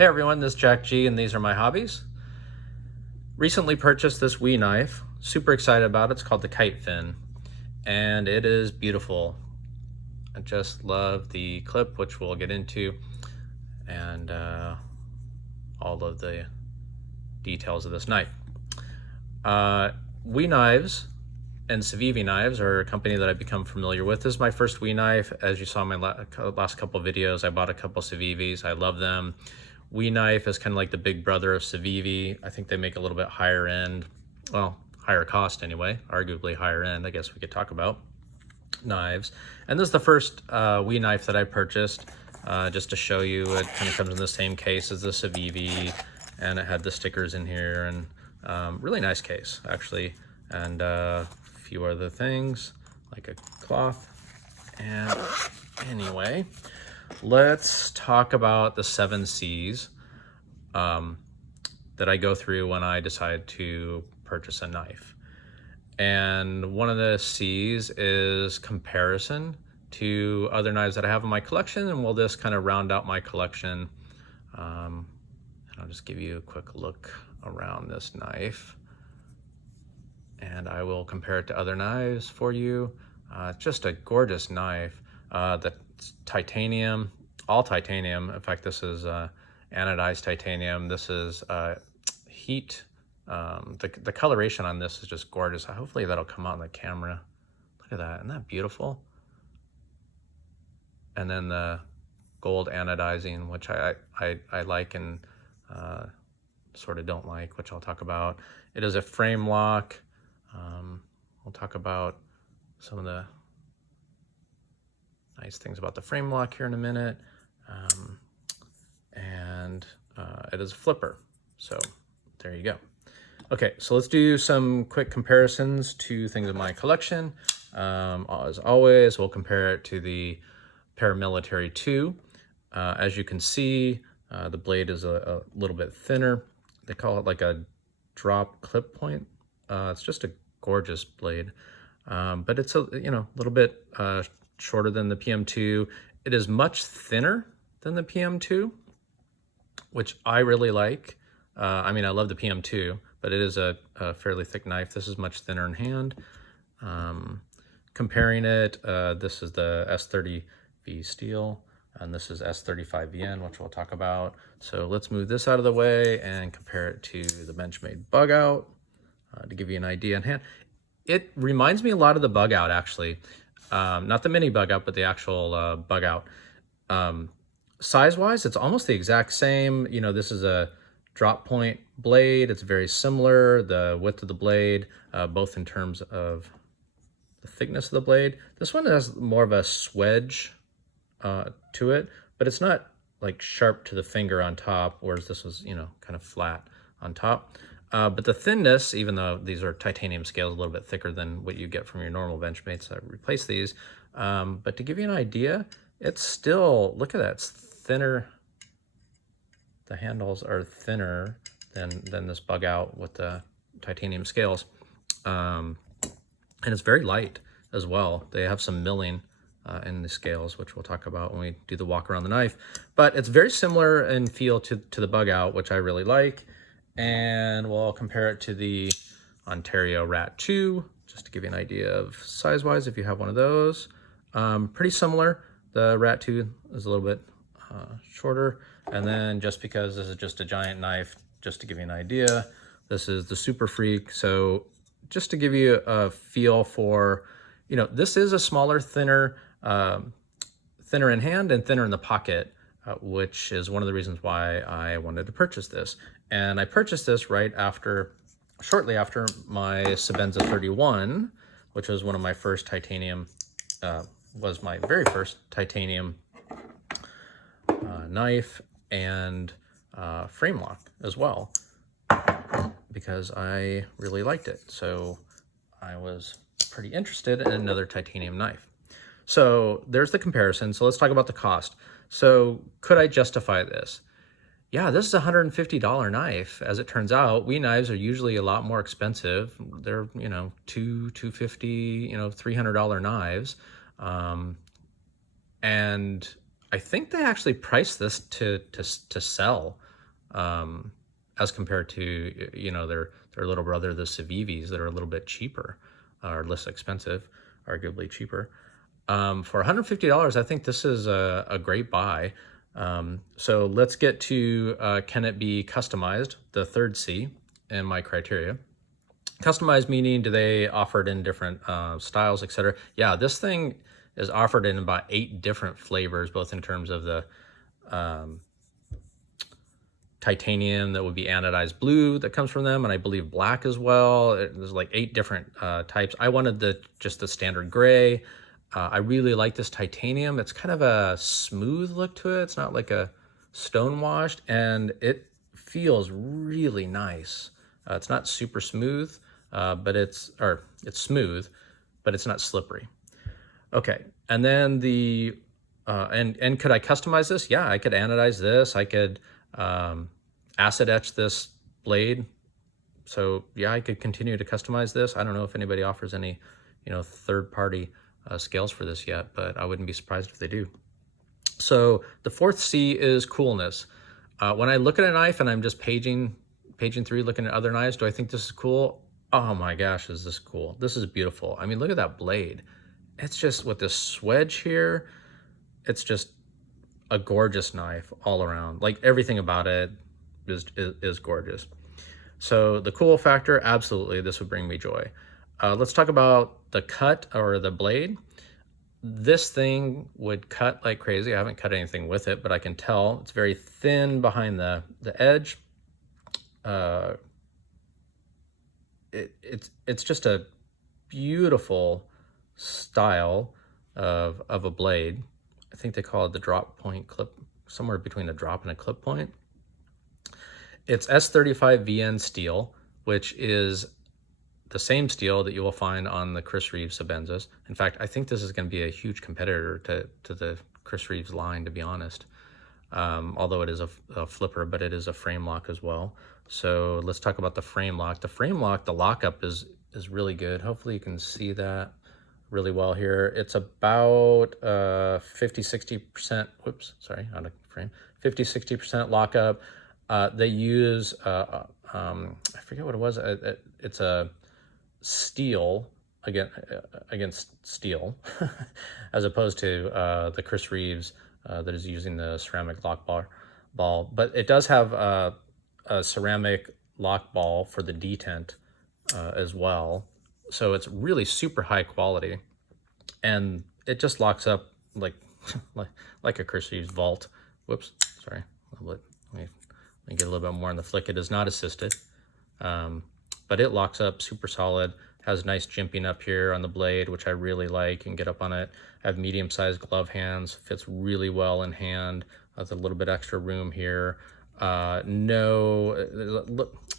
Hey everyone, this is Jack G and these are my hobbies. Recently purchased this Wii knife, super excited about it. It's called the Kitefin and it is beautiful. I just love the clip, which we'll get into, and all of the details of this knife. Wii Knives and Civivi Knives are a company that I've become familiar with. This is my first Wii knife. As you saw in my last couple of videos, I bought a couple Civivis. I love them. Wii knife is kind of like the big brother of Civivi. I think they make a little bit higher end, well, higher cost anyway, arguably higher end, I guess we could talk about knives. And this is the first Wii knife that I purchased, just to show you. It kind of comes in the same case as the Civivi, and it had the stickers in here, and really nice case actually, and a few other things like a cloth. And anyway, let's talk about the 7 C's that I go through when I decide to purchase a knife. And one of the C's is comparison to other knives that I have in my collection, and we'll just kind of round out my collection. And I'll just give you a quick look around this knife, and I will compare it to other knives for you. Just a gorgeous knife. That's titanium, all titanium. In fact, this is anodized titanium. This is heat. The coloration on this is just gorgeous. Hopefully that'll come out in the camera. Look at that, isn't that beautiful? And then the gold anodizing, which I like and sort of don't like, which I'll talk about. It is a frame lock. We'll talk about some of the nice things about the frame lock here in a minute. And it is a flipper. So there you go. Okay, so let's do some quick comparisons to things in my collection. As always, we'll compare it to the Paramilitary 2. As you can see, the blade is a little bit thinner. They call it like a drop clip point. It's just a gorgeous blade, but it's a little bit shorter than the PM2. It is much thinner than the PM2, which I really like. I mean, I love the PM2, but it is a fairly thick knife. This is much thinner in hand. Comparing it, this is the S30V steel, and this is S35VN, which we'll talk about. So let's move this out of the way and compare it to the Benchmade Bugout to give you an idea in hand. It reminds me a lot of the Bugout, actually. Not the mini Bugout, but the actual Bugout. Size-wise, it's almost the exact same. You know, this is a drop point blade. It's very similar, the width of the blade, both in terms of the thickness of the blade. This one has more of a swedge to it, but it's not like sharp to the finger on top, whereas this was, kind of flat on top. But the thinness, even though these are titanium scales, a little bit thicker than what you get from your normal Benchmates that replace these. But to give you an idea, it's still, look at that, it's thinner. The handles are thinner than this Bugout with the titanium scales. And it's very light as well. They have some milling in the scales, which we'll talk about when we do the walk around the knife. But it's very similar in feel to the Bugout, which I really like. And we'll compare it to the Ontario Rat 2, just to give you an idea of size-wise if you have one of those. Pretty similar. The Rat 2 is a little bit shorter. And then just because this is just a giant knife, just to give you an idea, this is the Super Freak. So just to give you a feel for, this is a smaller, thinner in hand and thinner in the pocket, which is one of the reasons why I wanted to purchase this. And I purchased this shortly after my Sebenza 31, which was one of my first titanium, was my very first titanium knife and frame lock as well, because I really liked it. So I was pretty interested in another titanium knife. So there's the comparison. So let's talk about the cost. So could I justify this? Yeah, this is a $150 knife. As it turns out, Wii knives are usually a lot more expensive. They're, $250, $300 knives. And I think they actually priced this to sell. as compared to, you know, their little brother, the Civivis, that are a little bit cheaper, or less expensive, arguably cheaper. For $150, I think this is a great buy. So let's get to, can it be customized? The third C in my criteria. Customized meaning, do they offer it in different styles, etc.? Yeah, this thing is offered in about 8 different flavors, both in terms of the titanium, that would be anodized blue that comes from them, and I believe black as well. There's like 8 different types. I wanted just the standard gray. I really like this titanium. It's kind of a smooth look to it. It's not like a stone washed, and it feels really nice. It's not super smooth, but it's smooth, but it's not slippery. Okay, and then the and could I customize this? Yeah, I could anodize this. I could acid etch this blade. So yeah, I could continue to customize this. I don't know if anybody offers any, you know, third-party scales for this yet, but I wouldn't be surprised if they do. So the fourth C is coolness. When I look at a knife and I'm just paging through, looking at other knives, do I think this is cool? Oh my gosh, is this cool? This is beautiful. I mean, look at that blade. It's just with this swedge here, it's just a gorgeous knife all around. Like everything about it is gorgeous. So the cool factor, absolutely, this would bring me joy. Let's talk about the cut or the blade. This thing would cut like crazy. I haven't cut anything with it, but I can tell it's very thin behind the edge. It's just a beautiful style of a blade. I think they call it the drop point clip, somewhere between a drop and a clip point. It's S35 VN steel, which is the same steel that you will find on the Chris Reeves Sabenzas. In fact, I think this is going to be a huge competitor to the Chris Reeves line, to be honest. Although it is a flipper, but it is a frame lock as well. So let's talk about the frame lock. The frame lock, the lockup is really good. Hopefully you can see that really well here. It's about 50-60%, whoops, sorry, out of frame, 50-60% lockup. They use, I forget what it was. It's a steel against steel, as opposed to the Chris Reeves that is using the ceramic lock ball. But it does have a ceramic lock ball for the detent as well. So it's really super high quality, and it just locks up like like a Chris Reeves vault. Whoops, sorry. Let me get a little bit more on the flick. It is not assisted, but it locks up super solid. Has nice jimping up here on the blade, which I really like. You can get up on it. I have medium-sized glove hands. Fits really well in hand. Has a little bit extra room here.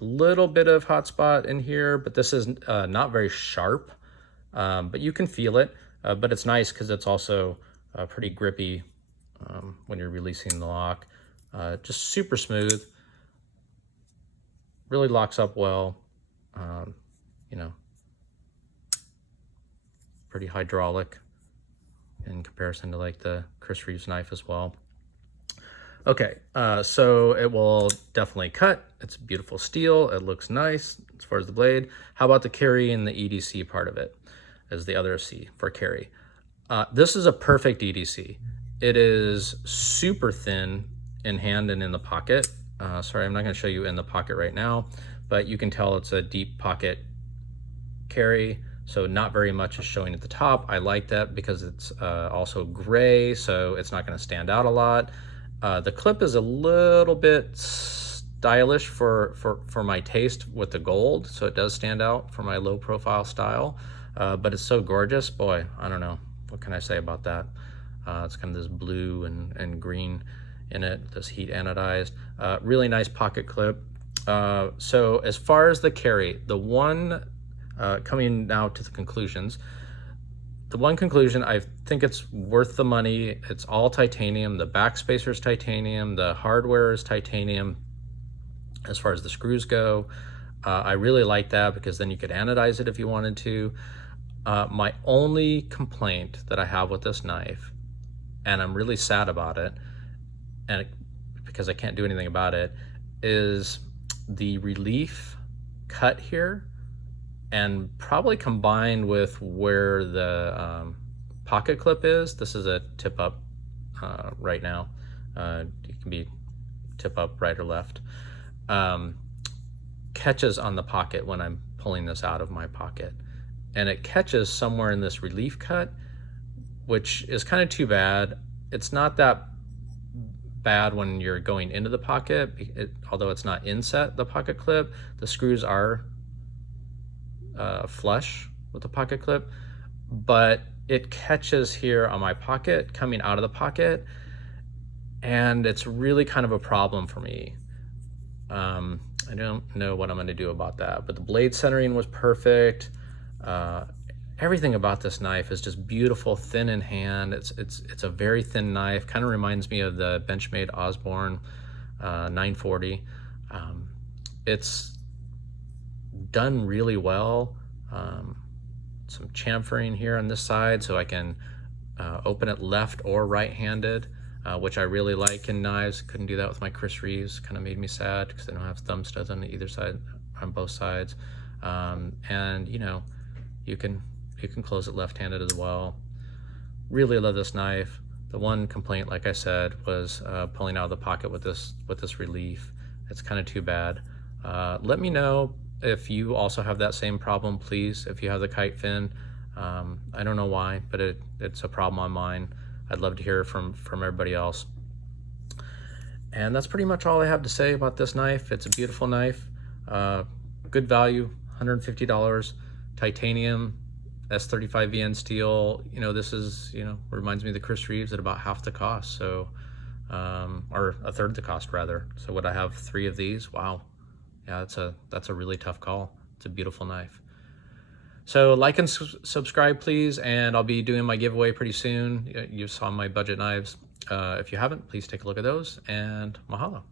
Little bit of hot spot in here, but this is not very sharp, but you can feel it. But it's nice because it's also pretty grippy when you're releasing the lock. Just super smooth. Really locks up well. You know, pretty hydraulic in comparison to like the Chris Reeves knife as well. Okay, so it will definitely cut. It's beautiful steel. It looks nice as far as the blade. How about the carry and the EDC part of it as the other C for carry? This is a perfect EDC. It is super thin in hand and in the pocket. Sorry, I'm not going to show you in the pocket right now, but you can tell it's a deep pocket carry. So not very much is showing at the top. I like that because it's also gray, so it's not going to stand out a lot. The clip is a little bit stylish for my taste with the gold, so it does stand out for my low profile style, but it's so gorgeous. Boy, I don't know. What can I say about that? It's kind of this blue and green in it, this heat anodized. Really nice pocket clip. So as far as the carry, the one, coming now to the conclusions, the one conclusion, I think it's worth the money. It's all titanium. The backspacer is titanium. The hardware is titanium as far as the screws go. I really like that because then you could anodize it if you wanted to. My only complaint that I have with this knife, and I'm really sad about it, and because I can't do anything about it, is the relief cut here, and probably combined with where the pocket clip is. This is a tip up right now. It can be tip up right or left. Catches on the pocket when I'm pulling this out of my pocket, and it catches somewhere in this relief cut, which is kind of too bad. It's not that bad when you're going into the pocket, although it's not inset the pocket clip. The screws are flush with the pocket clip, but it catches here on my pocket coming out of the pocket, and it's really kind of a problem for me. I don't know what I'm going to do about that, but the blade centering was perfect. Everything about this knife is just beautiful, thin in hand. It's a very thin knife. Kind of reminds me of the Benchmade Osborne 940. It's done really well. Some chamfering here on this side, so I can open it left or right-handed, which I really like in knives. Couldn't do that with my Chris Reeves. Kind of made me sad because I don't have thumb studs on either side, on both sides. And you know, you can close it left-handed as well. Really love this knife. The one complaint, like I said, was pulling out of the pocket with this relief. It's kind of too bad. Let me know if you also have that same problem, please. If you have the Kitefin, I don't know why, but it's a problem on mine. I'd love to hear from everybody else. And that's pretty much all I have to say about this knife. It's a beautiful knife, good value, $150, titanium, S35VN steel. You know, this is, you know, reminds me of the Chris Reeves at about half the cost, so or a third the cost rather. So would I have 3 of these? Wow. Yeah, that's a really tough call. It's a beautiful knife. So like and subscribe, please, and I'll be doing my giveaway pretty soon. You saw my budget knives. If you haven't, please take a look at those, and mahalo.